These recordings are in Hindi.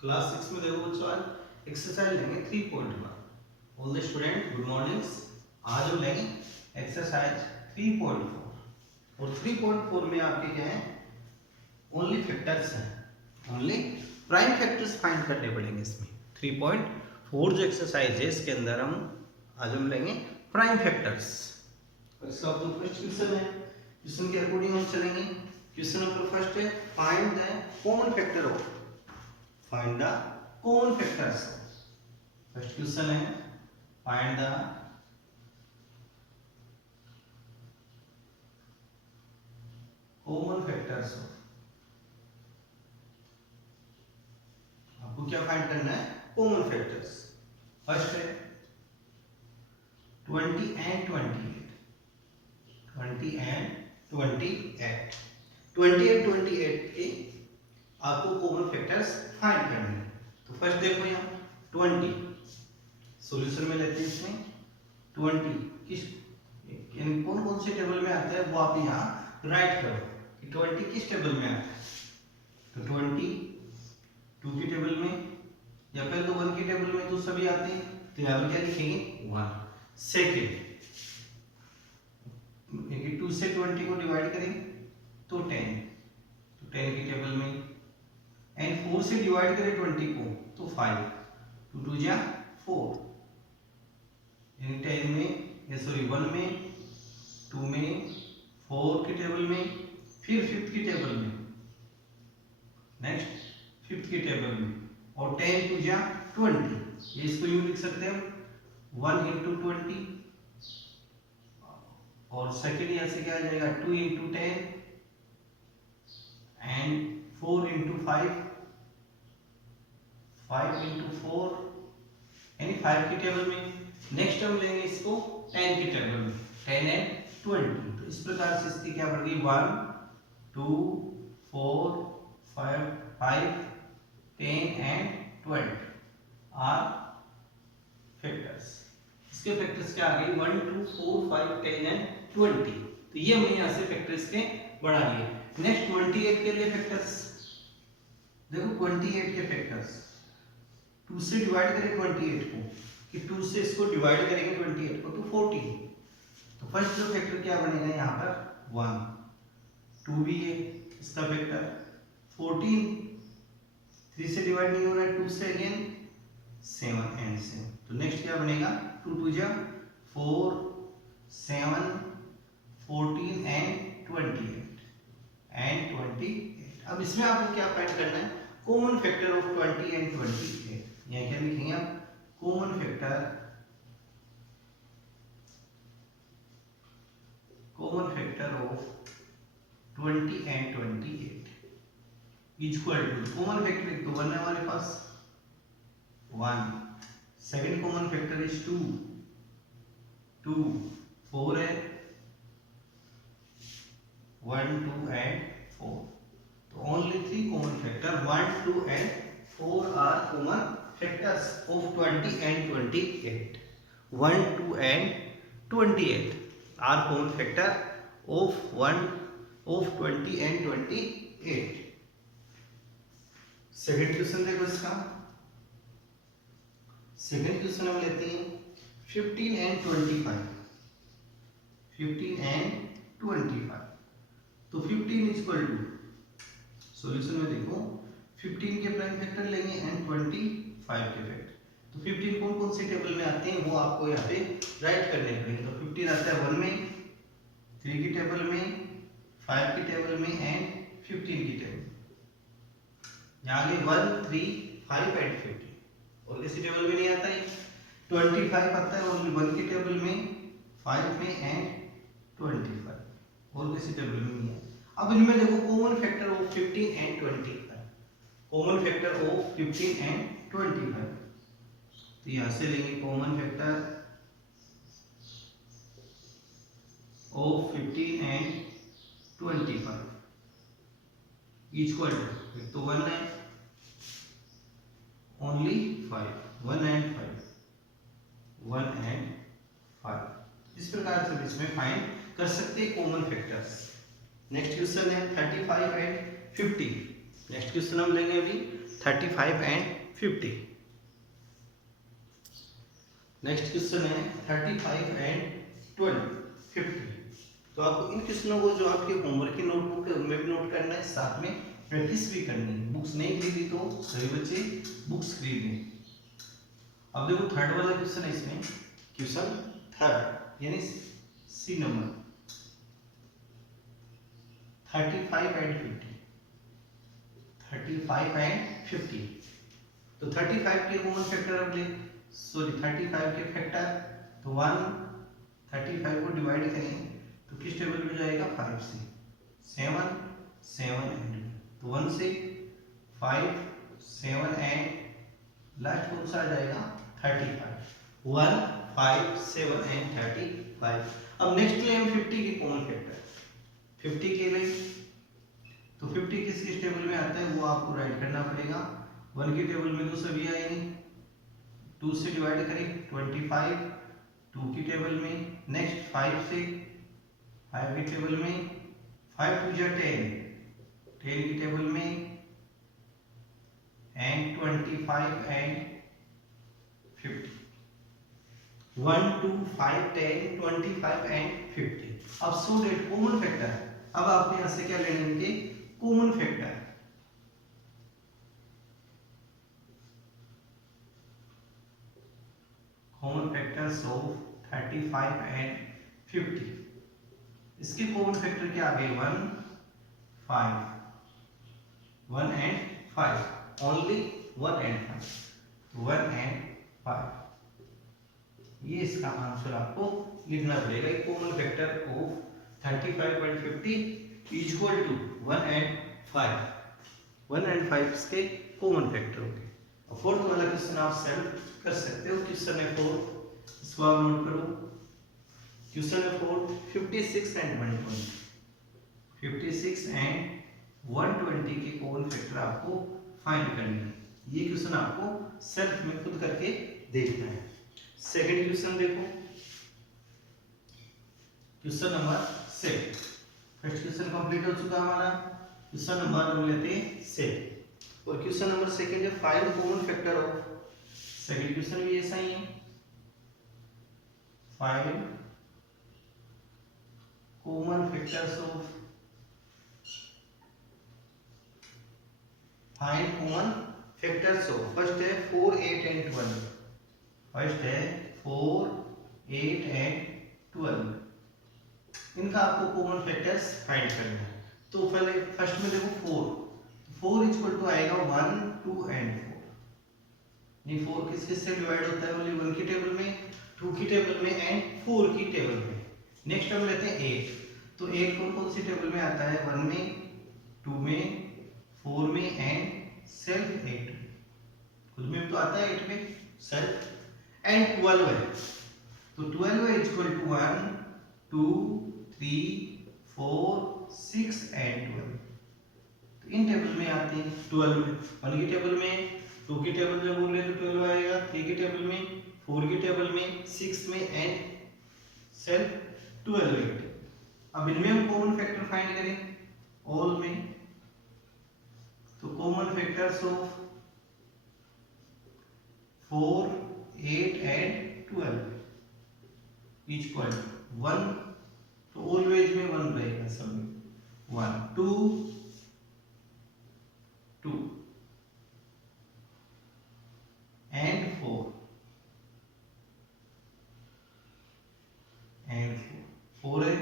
क्लास 6 में देखो बच्चों आज एक्सरसाइज लेंगे 3.1। All the student good morning. आज हम लेंगे एक्सरसाइज 3.4 और 3.4 में आपके क्या है, ओनली फैक्टर्स हैं, ओनली प्राइम फैक्टर्स फाइंड करने पड़ेंगे इसमें। 3.4 जो एक्सरसाइज है इसके अंदर आज हम लेंगे प्राइम फैक्टर्स। इसका जो फर्स्ट क्वेश्चन है, क्वेश्चन के अकॉर्डिंग हम चलेंगे। क्वेश्चन नंबर फर्स्ट है find the common factor of, find the common factors. First question है फाइंड द कॉमन फैक्टर्स। आपको क्या फाइंड करना है? Common factors. फर्स्ट है 20 एंड 28। 20 एंड 28। 20 एंड 28 के आपको कॉमन फैक्टर्स फाइंड करने हैं। तो फर्स्ट देखो यहाँ 20 सॉल्यूशन में लेते हैं। इसमें 20 किस कौन कौन से टेबल में आता है वो आप यहाँ राइट करो कि 20 किस टेबल में आता है। तो 20 2 की टेबल में या फिर तो 1 की टेबल में तो सभी आते हैं, तो यहाँ पे क्या लिखेंगे 1। सेकेंड 2 से 20 को डिवाइड करेंगे तो 10, तो 10 की टेबल में। एंड 4 से डिवाइड करें 20 को तो 5, 2 2 जा 4, यानी 10 में सॉरी 1 में, 2 में, 4 की टेबल में, फिर 5th की टेबल में, नेक्स्ट 5th की टेबल में, और 10 2 जा 20। ये इसको यूं लिख सकते हैं 1 into 20, और सेकेंड यहाँ से क्या आ जाएगा 2 into 10 एंड 4 into 5, 5 into 4, यानी 5 की टेबल में। नेक्स्ट हम लेंगे इसको 10 की टेबल में, 10 एंड 20। तो इस प्रकार से इसकी क्या पड़ गई 1 2 4 5 10 एंड 20 आर फैक्टर्स। इसके फैक्टर्स क्या आ गए 1 2 4 5 10 एंड 20। तो ये हमने यहाँ से फैक्टर्स के बना लिए। नेक्स्ट 28 के लिए फैक्टर्स देखो। 28 के फैक्टर्स 2 से डिवाइड करें 28 को, कि 2 से इसको डिवाइड करेंगे 28 को तो 14। तो फर्स्ट जो फैक्टर क्या बनेगा यहाँ पर 1, 2 भी है इसका फैक्टर। 14 3 से डिवाइड नहीं हो रहा है, 2 से अगेन 7 एंड 7। तो नेक्स्ट क्या बनेगा 2 2 जा 4 7 14 एंड 28 एंड 28। अब इसमें आपको क्या फाइंड करना है? Common factor of 20 and 28। यहाँ क्या लिखेंगे आप? Common factor of 20 and 28 equal to, common factor एक तो 1 है हमारे पास 1, सेकंड कॉमन फैक्टर इज 2 2, 4 है 1 2 एंड 4। तो only 3 common factor 1 2 and 4 are common factors of 20 and 28. 1 2 and 28 are common factor of 20 and 28. Second question देखो इसका। सेकेंड क्वेश्चन हम लेते हैं 15 and 25। 15 and 25। तो 15 इज इक्वल टू, सॉल्यूशन में देखो 15 के प्राइम फैक्टर लेंगे एंड 25 के फैक्टर। तो 15 कौन कौन से टेबल में आते हैं वो आपको यहाँ पे राइट करने पड़ेंगे। तो 15 आता है 1 में, 3 की टेबल में, 5 की टेबल में एंड 15 की टेबल में। यहाँ आगे 1 3 5 एंड 15 और किसी टेबल में नहीं आता है। 25 आता है ओनली 1 की टेबल में, 5 में एंड 25 और किसी टेबल में नहीं है। अब इनमें देखो common factor of 15 and 25, common factor of 15 and 25। तो यहां से लेंगे common factor of 15 and 25 equal to, तो 1 है ओनली 5, 1 एंड 5। इस प्रकार से इसमें फाइंड कर सकते हैं कॉमन फैक्टर्स। नेक्स्ट क्वेश्चन है 35 एंड 50। नेक्स्ट क्वेश्चन हम लेंगे अभी 35 एंड 50। नेक्स्ट क्वेश्चन है 35 एंड 50। तो आपको इन क्वेश्चनों को जो आपके होमवर्क की नोटबुक है उनमें भी नोट करना है, साथ में प्रैक्टिस भी करनी है। बुक्स नहीं खरीदी तो सभी बच्चे बुक्स खरीदें। अब देखो थर्ड वाला क्वेश्चन है, इसमें क्वेश्चन थर्ड यानी सी नंबर 35 एंड 50। 35 एंड 50। तो 35 के कॉमन फैक्टर अब ले, सॉरी 35 के फैक्टर, तो 1 35 को डिवाइड करें तो किस टेबल में जाएगा 5 से, 7 7 एंड, तो 1 से 5 7 एंड लास्ट कौन सा आ जाएगा 35, 1 5 7 एंड 35। अब नेक्स्ट ले हम 50 के कॉमन फैक्टर, 50 के लिए तो 50 किस टेबल में आता है वो आपको राइट करना पड़ेगा। 1 की टेबल में तो सभी आएंगे, 2 से डिवाइड करें 25 2 की टेबल में, नेक्स्ट 5 से 5 की टेबल में, 5 टू जा 10 10 की टेबल में, एंड 25 एंड 50, 1 2 5 10 25 एंड 50। अब सो डेट कॉमन फैक्टर, अब आपने यहां से क्या लेने इनके common factor. Common factors of 35 and 50, इसके कॉमन फैक्टर क्या आ गए 1 5, 1 एंड 5, ओनली 1 एंड 5, 1 एंड 5, ये इसका आंसर आपको लिखना पड़ेगा। Common factor of 35 and 50 equal to 1 and 5, 1 and 5 इसके कॉमन फैक्टर होंगे। फोर्थ वाला क्वेश्चन आप सॉल्व कर सकते हो। क्वेश्चन है 4, इसको आप नोट करो। क्वेश्चन है 4, 56 एंड 120, 56 एंड 120 के कॉमन फैक्टर आपको फाइंड करने हैं। ये क्वेश्चन आपको सेल्फ में खुद करके देखना है। सेकंड क्वेश्चन देखो, question number 6। First question complete हो चुका हमारा, क्वेश्चन नंबर हम लेते हैं 6। और क्वेश्चन नंबर सेकंड है find the common factor of, second question भी ऐसा ही है, find common factors of, find common factors of, first है 4 8 एंड 12, फर्स्ट है 4 8 एंड 12, इनका आपको कॉमन फैक्टर्स फाइंड करना है। तो पहले फर्स्ट में देखो 4 इक्वल टू आएगा 1 2 एंड 4, ये 4 किस से डिवाइड होता है, ओनली 1 की टेबल में, 2 की टेबल में एंड 4 की टेबल में। नेक्स्ट हम लेते हैं 8, तो 8 कौन सी टेबल में आता है, 1 में 2 में 4 में एंड सेल्फ 8, खुद में तो आता है 8 में सेल्फ, एंड 12 है, तो 12 है इक्वल टू 1 2 3 4 6 एंड 12, तो इन टेबल में आते हैं 12 में, 1 की टेबल में, 2 की टेबल में बोल रहे तो 12 आएगा, 3 की टेबल में, 4 की टेबल में, 6 में एंड सेल्फ 12 है। अब इनमें हम कॉमन फैक्टर फाइंड करें ऑल में, तो common factors of 4 8 and 12 equal 1, तो ऑलवेज में 1 रहेगा सब में, 1 2 2 एंड 4 एंड 4 है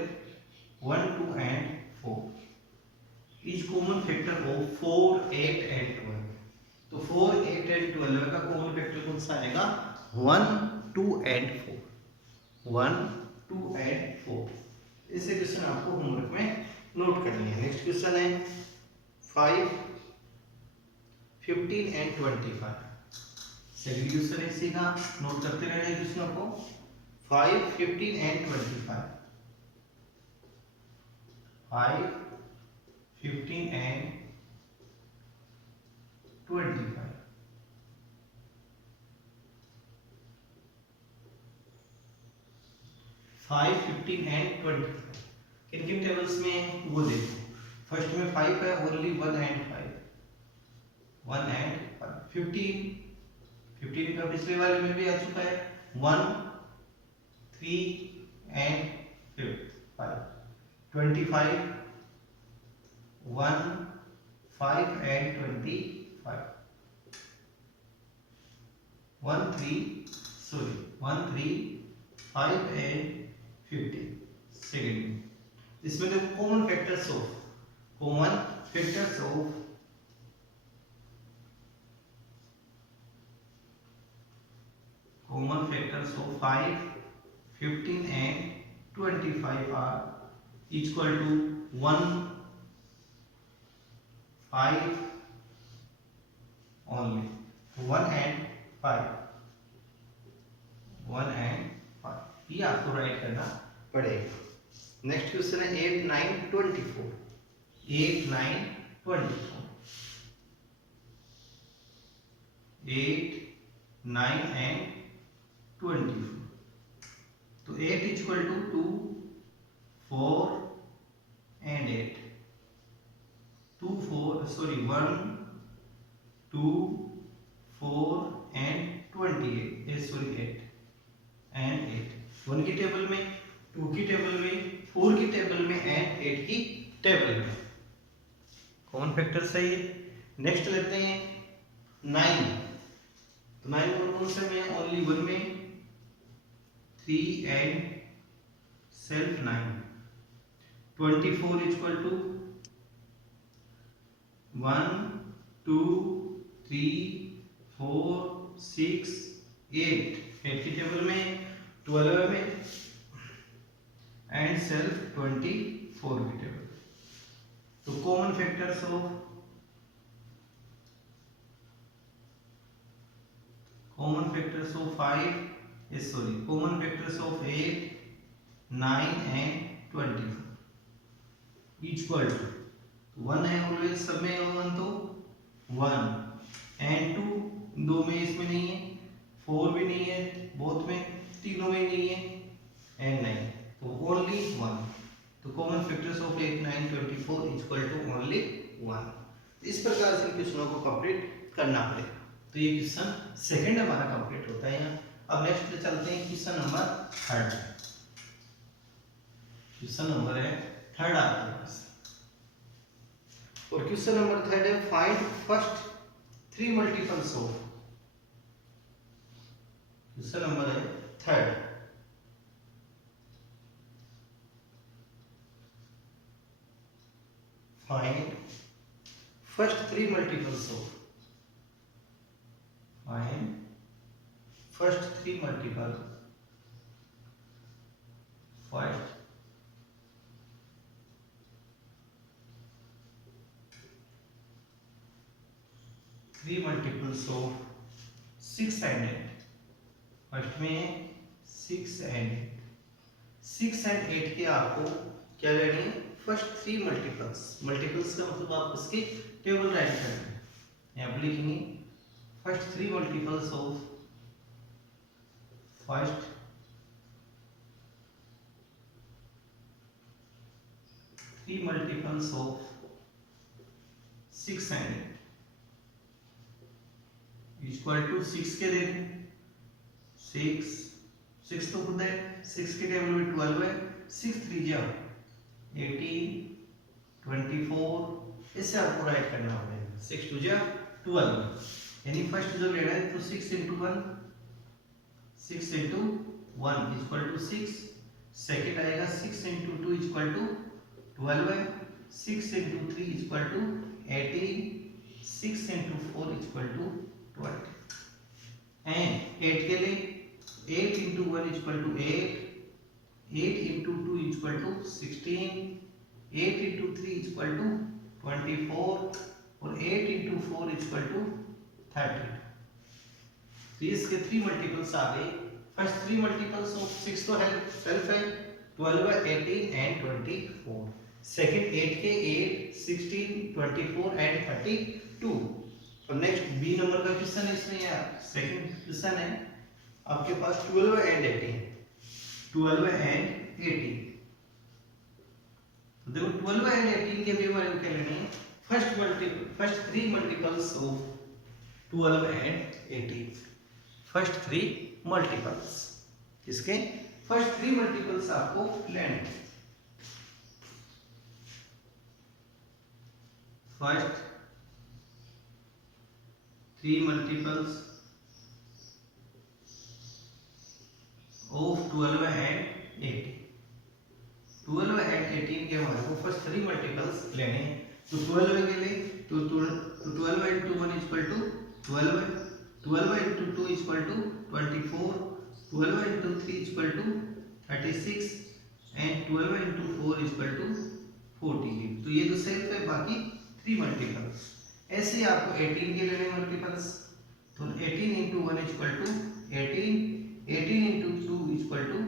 1 2 and 4 is common factor of 4 8 and 12, तो 4 8 एंड 12 का कॉमन फैक्टर कौन सा आएगा 1 2 एंड 4, 1 2 एंड 4। इसे क्वेश्चन आपको होमवर्क में नोट करनी है। नेक्स्ट क्वेश्चन है 5 15 एंड 25, सेकंड क्वेश्चन है इसी का, नोट करते रहना है क्वेश्चन को। 5 15 एंड 25, 5 15 एंड 25, 5 15 एंड 25 किन किन टेबल्स में है वो देखो। फर्स्ट में 5 है, ओनली 1 एंड 5, 1 एंड 15 का पिछले वाले में भी आ चुका है 1 3 एंड 5 25 1 5 एंड 25 1 3 5 एंड 15 सेकेंड। इसमें देखो common factors of 5 15 and 25 are equal to 1 5 only 1 and 5 ये आपको राइट करना पड़ेगा। नेक्स्ट क्वेश्चन है 8 9 24 8 9 24 8 9 and 24 तो 8 equal to 2 4 and 8 2 4 sorry 1 2 4 and 28 sorry 8 and 8 1 की टेबल में 2 की टेबल में 4 की टेबल में एंड 8 की टेबल में कॉमन फैक्टर सही है। नेक्स्ट लेते हैं 9 तो 9 कौन से में ओनली 1 में 3 एंड सेल्फ 9 24 इक्वल टू 1 2 3 4 6 8 की टेबल में 12 में एंड सेल्फ 24 की टेबल। तो common factors of 8 9 and 24 equal to 1 है ऑलवेज सब में 1 तो 1 एंड 2 दो में इसमें नहीं है 4 भी नहीं है बोथ में तीनों में नहीं है एंड 9 तो ओनली 1 तो common factors of 8 9 24 equal to only 1। इस प्रकार से क्वेश्चनों को कंप्लीट करना पड़ेगा। तो ये क्वेश्चन सेकंड हमारा कंप्लीट होता है यहाँ। अब नेक्स्ट पे चलते हैं question number third. Question number है थर्ड आपके पास और क्वेश्चन नंबर थर्ड है find first 3 multiples of. Question number है third find first 3 multiples of first 3 multiple first 3 multiples of 6 and 8। First में 6 and 8 के आपको क्या लेनी है फर्स्ट 3 मल्टीपल्स का मतलब आप इसकी टेबल राइट करना है। यहाँ पर लिखेंगे first 3 multiples of first 3 multiples of 6 and 8 equal to 6 के देखें 6 तो खुद है 6 के टेबल में 12 है 6 3 जा 18 24 इससे आपको राइट करना पड़ेगा 6 2 जा 12 यानी फर्स्ट जो लेना है तो 6 into 1 इक्वल टू 6 सेकंड आएगा 6 into 2 इक्वल टू 12 है 6 into 3 equal to 18 6 into 4 equal to 20 and 8 के लिए 8 into 1 equal to 8 into 2 equal to 16 8 into 3 equal to 24 और 8 into 4 इक्वल टू 30। तो इसके 3 मल्टीपल्स आ गए। फर्स्ट 3 मल्टीपल्स ऑफ 6 तो है सेल्फ है 12 18 एंड 24। सेकंड 8 के 8 16 24 एंड 32। और नेक्स्ट बी नंबर का क्वेश्चन है इसमें यार सेकंड क्वेश्चन है आपके पास 12 एंड 18 देखो 12 एंड 18 के भी हमारे क्या लेने हैं first 3 multiples of 12 and 18. First three multiples, इसके फर्स्ट थ्री मल्टीपल्स आपको लेने। First three multiples of 12 and 18। 12 and 18 के हमारे को फर्स्ट थ्री मल्टीपल्स लेने हैं। तो 12 के लिए तो 12 into 1 is equal to 12, 12 into 2 is equal to 24, 12 into 3 is equal to 36 and 12 into 4 is equal to 40। तो ये तो सेल्फ है, बाकी थ्री मल्टीपल्स। ऐसे ही आपको 18 के लेने मल्टीपल्स, तो 18 into 1 is equal to 18, 18 into 2 is equal to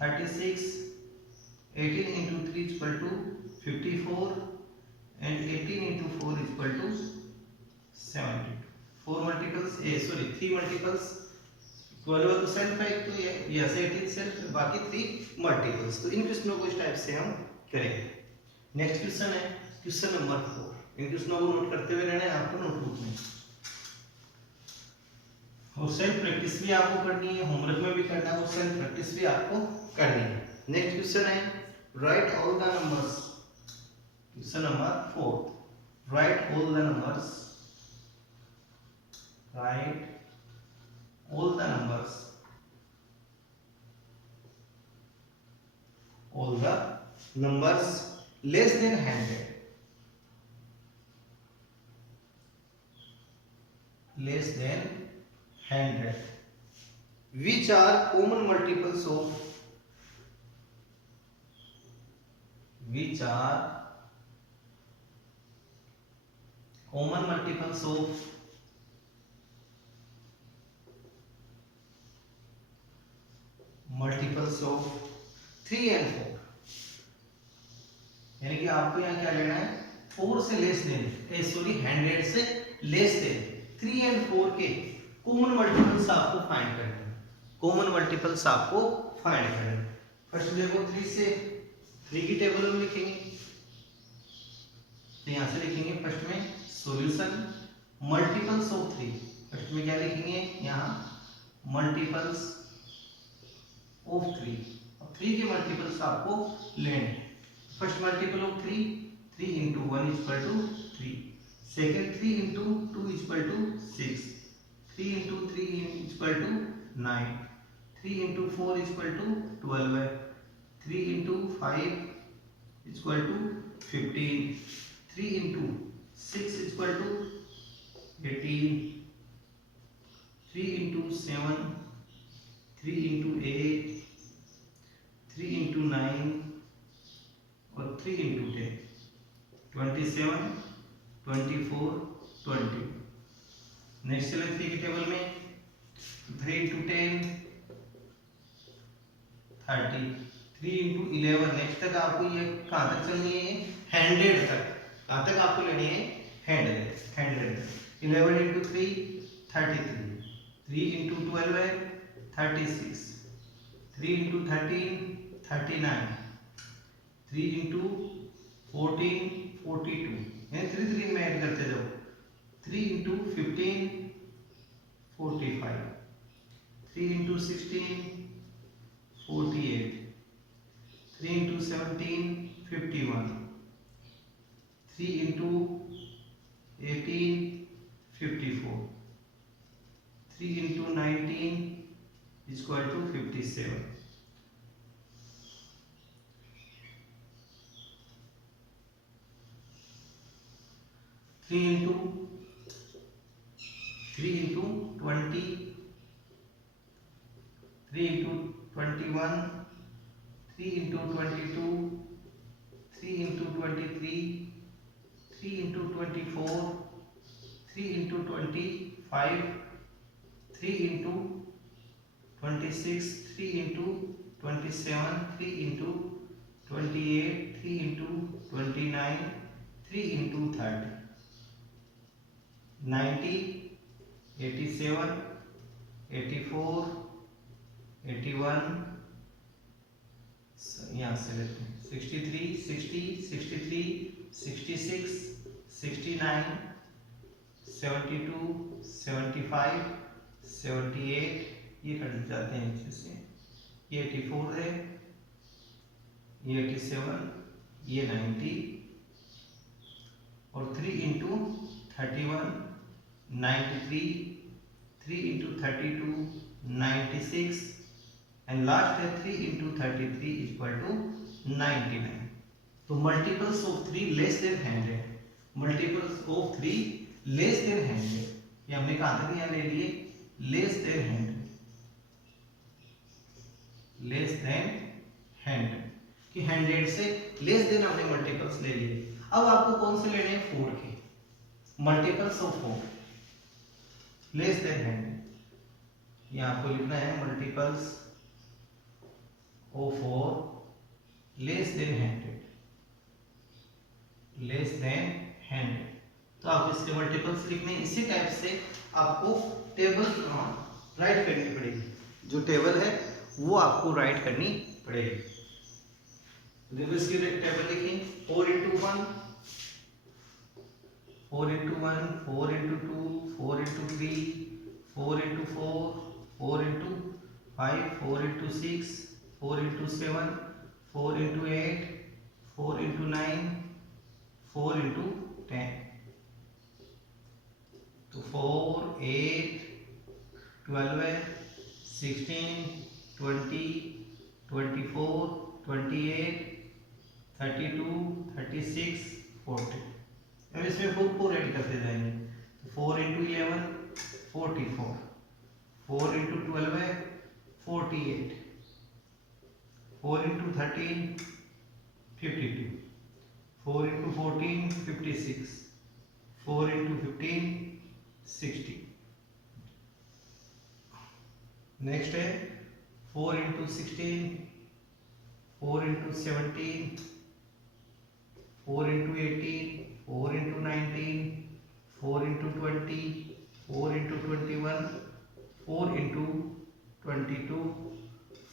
36, 18 into 3 is equal to 54 and 18 into 4 is equal to 72। Four multiples three multiples 12 तो सेल्फ है, तो ये ऐसे 18 सेल्फ है, बाकी थ्री मल्टीपल्स। तो इन क्वेश्चनों को इस टाइप से हम करेंगे। नेक्स्ट क्वेश्चन है क्वेश्चन नंबर 4। इन क्वेश्चनों को नोट करते हुए रहना है आपको नोटबुक में, और सेल्फ प्रैक्टिस भी आपको करनी है, होमवर्क में भी करना है और सेल्फ प्रैक्टिस भी आपको करनी है। नेक्स्ट क्वेश्चन है right all the numbers. Question number 4, right all the numbers, write all the numbers, all the numbers less than 100, less than 100, which are common multiples of, which are common multiples of multiples of 3 and 4। यानी कि आपको यहाँ क्या लेना है, 4 से लेस देन, 100 से लेस देन 3 and 4 के कॉमन मल्टीपल्स आपको फाइंड करने हैं। कॉमन मल्टीपल्स आपको फाइंड करने हैं। फर्स्ट देखो 3 से 3 की टेबल में लिखेंगे, तो यहाँ से लिखेंगे फर्स्ट में सॉल्यूशन मल्टीपल्स ऑफ 3। फर्स्ट में क्या लिखेंगे, यहाँ मल्टीपल्स ऑफ 3, और 3 के मल्टीपल्स आपको लेने। First multiple of 3, 3 into 1 is equal to 3, second 3 into 2 is equal to 6, 3 into 3 is equal to 9, 3 into 4 is equal to 12, 3 into 5 is equal to 15, 3 into 6 is equal to 18, 3 into 7, 3 into 8, 3 into 9 और 3 into 10, 27, 24, 20। नेक्स्ट चलें 3 की टेबल में, 3 into 10, 30, 3 into 11। नेक्स्ट तक आपको ये कहाँ तक चलनी है, 100 तक। कहाँ तक आपको लेनी है, 100। 11 into 3, 33, 3 into 12 है 36, 3 into 13, 39, 3 into 14, 42, यानी 3 3 में ऐड करते जाओ। 3 into 15, 45, 3 into 16, 48, 3 into 17, 51, 3 into 18, 54, 3 into 19 is equal to 57, 3 into 20, 3 into 21, 3 into 22, 3 into 23, 3 into 24, 3 into 25, 3 into 26, 3 into 27, 3 into 28, 3 into 29, 3 into 30, 90, 87, 84, 81, यहाँ से लेते हैं 63, 60, 63, 66, 69, 72, 75, 78, ये कट जाते हैं नीचे से, ये 84 है, ये 87, ये 90 और 3 इंटू 31 93, 3 इंटू 32 96 एंड लास्ट है 3 इंटू 33 इक्वल टू 99। तो multiples of 3 less than 100, multiples of 3 less than 100, ये हमने कहा था कि यहाँ ले लिए लेस देन 100, लेस देन 100 कि 100 से लेस देन हमने मल्टीपल्स ले लिए। अब आपको कौन से लेने हैं? 4 के मल्टीपल्स ऑफ 4 लेस देन 100, यहाँ आपको लिखना है multiples of 4 less than 100, less than 100। तो आप इसके मल्टीपल्स लिखने, इसी टाइप से आपको टेबल राइट करनी पड़ेगी, जो टेबल है वो आपको राइट करनी पड़ेगी। देखो इसकी टेबल लिखें, 4 into 1, 4 into 1, 4 into 2, 4 into 3, 4 into 4, 4 into 5, 4 into 6, 4 into 7, 4 into 8, 4 into 9, 4 into 10। तो 4, 8, 12, 16, 20, 24, 28, 32, 36, 40। अब इसमें 4 ऐड करते जाएंगे। 4 into 11 44, 4 into 12 48, 4 into 13 52, 4 into 14 56, 4 into 15 60। Next है 4 into 16, 4 into 17, 4 into 18, 4 into 19, 4 into 20, 4 into 21, 4 into 22,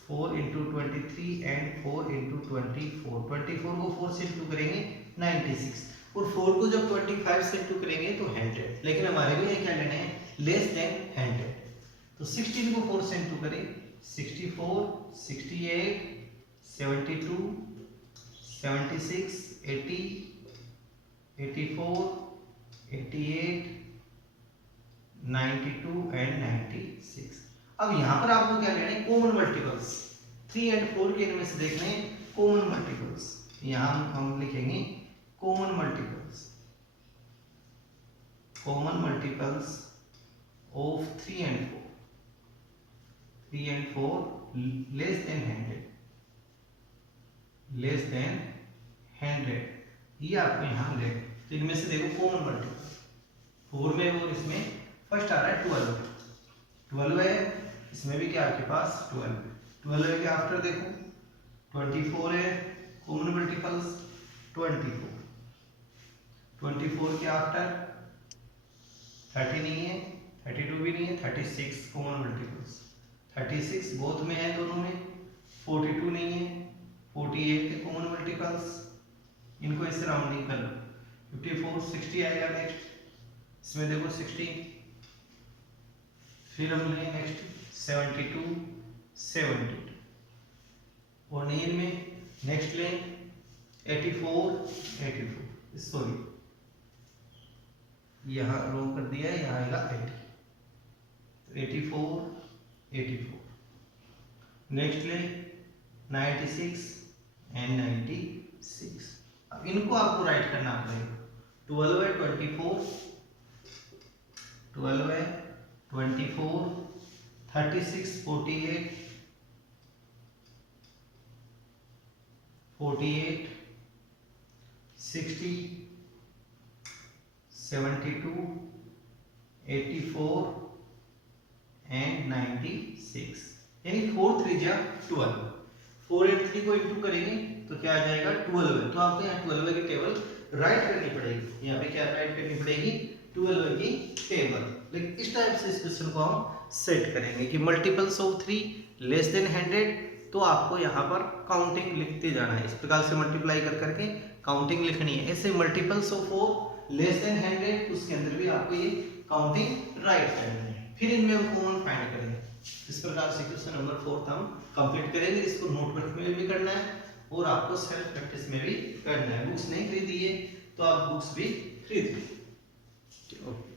4 into 23 and 4 into 24। 24 को 4 से इंटू करेंगे 96 और 4 को जब 25 से इंटू करेंगे तो 100। लेकिन हमारे भी क्या लेना है? Less than 100। तो 16 को 4 से इंटू करें, 64, 68, 72, 76, 80, 84, 88, 92 एंड 96। अब यहां पर आपको क्या लेना है? Common multiples. 3 एंड 4 के इनमें से देखने कॉमन मल्टीपल्स। यहां हम लिखेंगे common multiples, common multiples of 3 and 4, 3 and 4 less than 100, less than 100, ये आपको यहां ले। तो इनमें से देखो कॉमन मल्टीपल 4 में और इसमें फर्स्ट आ रहा है 12, 12 है, इसमें भी क्या आपके पास 12, 12 के आफ्टर देखो 24 है, कॉमन मल्टीपल्स 24, 24 के आफ्टर 30 नहीं है, 32 भी नहीं है, 36 कॉमन मल्टीपल्स, 36 बोथ में है दोनों में, 42 नहीं है, 48 के कॉमन मल्टीपल्स, इनको ऐसे राउंडिंग कर लो, 54, 60 आएगा नेक्स्ट, इसमें देखो 60, फिर हम लेंगे नेक्स्ट 72, 72 और नहीं में नेक्स्ट लें 84, 84, सॉरी यहाँ रोक कर दिया है, यहाँ आएगा 80, 84, 84, नेक्स्ट ले 96 एंड 96। अब इनको आपको राइट करना पड़ेगा, 12 है 24, 12 है 24, 36, 48, 48, 60, 72, 84 एंड 96, यानी 4 3 जा 12, 4 8 3 को इंटू करेंगे तो क्या आ जाएगा 12 है। तो आपको यहाँ 12 की टेबल राइट करनी पड़ेगी, यहाँ पे क्या राइट करनी पड़ेगी 12 की टेबल। लेकिन इस टाइप से इस क्वेश्चन को हम सेट करेंगे कि मल्टीपल्स ऑफ 3 लेस देन 100, तो आपको यहाँ पर काउंटिंग लिखते जाना है, इस प्रकार से मल्टीप्लाई कर करके काउंटिंग लिखनी है। ऐसे मल्टीपल्स ऑफ 4 लेस देन 100, उसके अंदर भी आपको ये काउंटिंग राइट करनी है, फिर इनमें हम कॉमन फाइंड करेंगे। इस प्रकार से क्वेश्चन नंबर 4 हम कंप्लीट करेंगे। इसको नोटबुक में भी करना है और आपको सेल्फ प्रैक्टिस में भी करना है। बुक्स नहीं खरीदी है तो आप बुक्स भी खरीद लीजिए। ओके।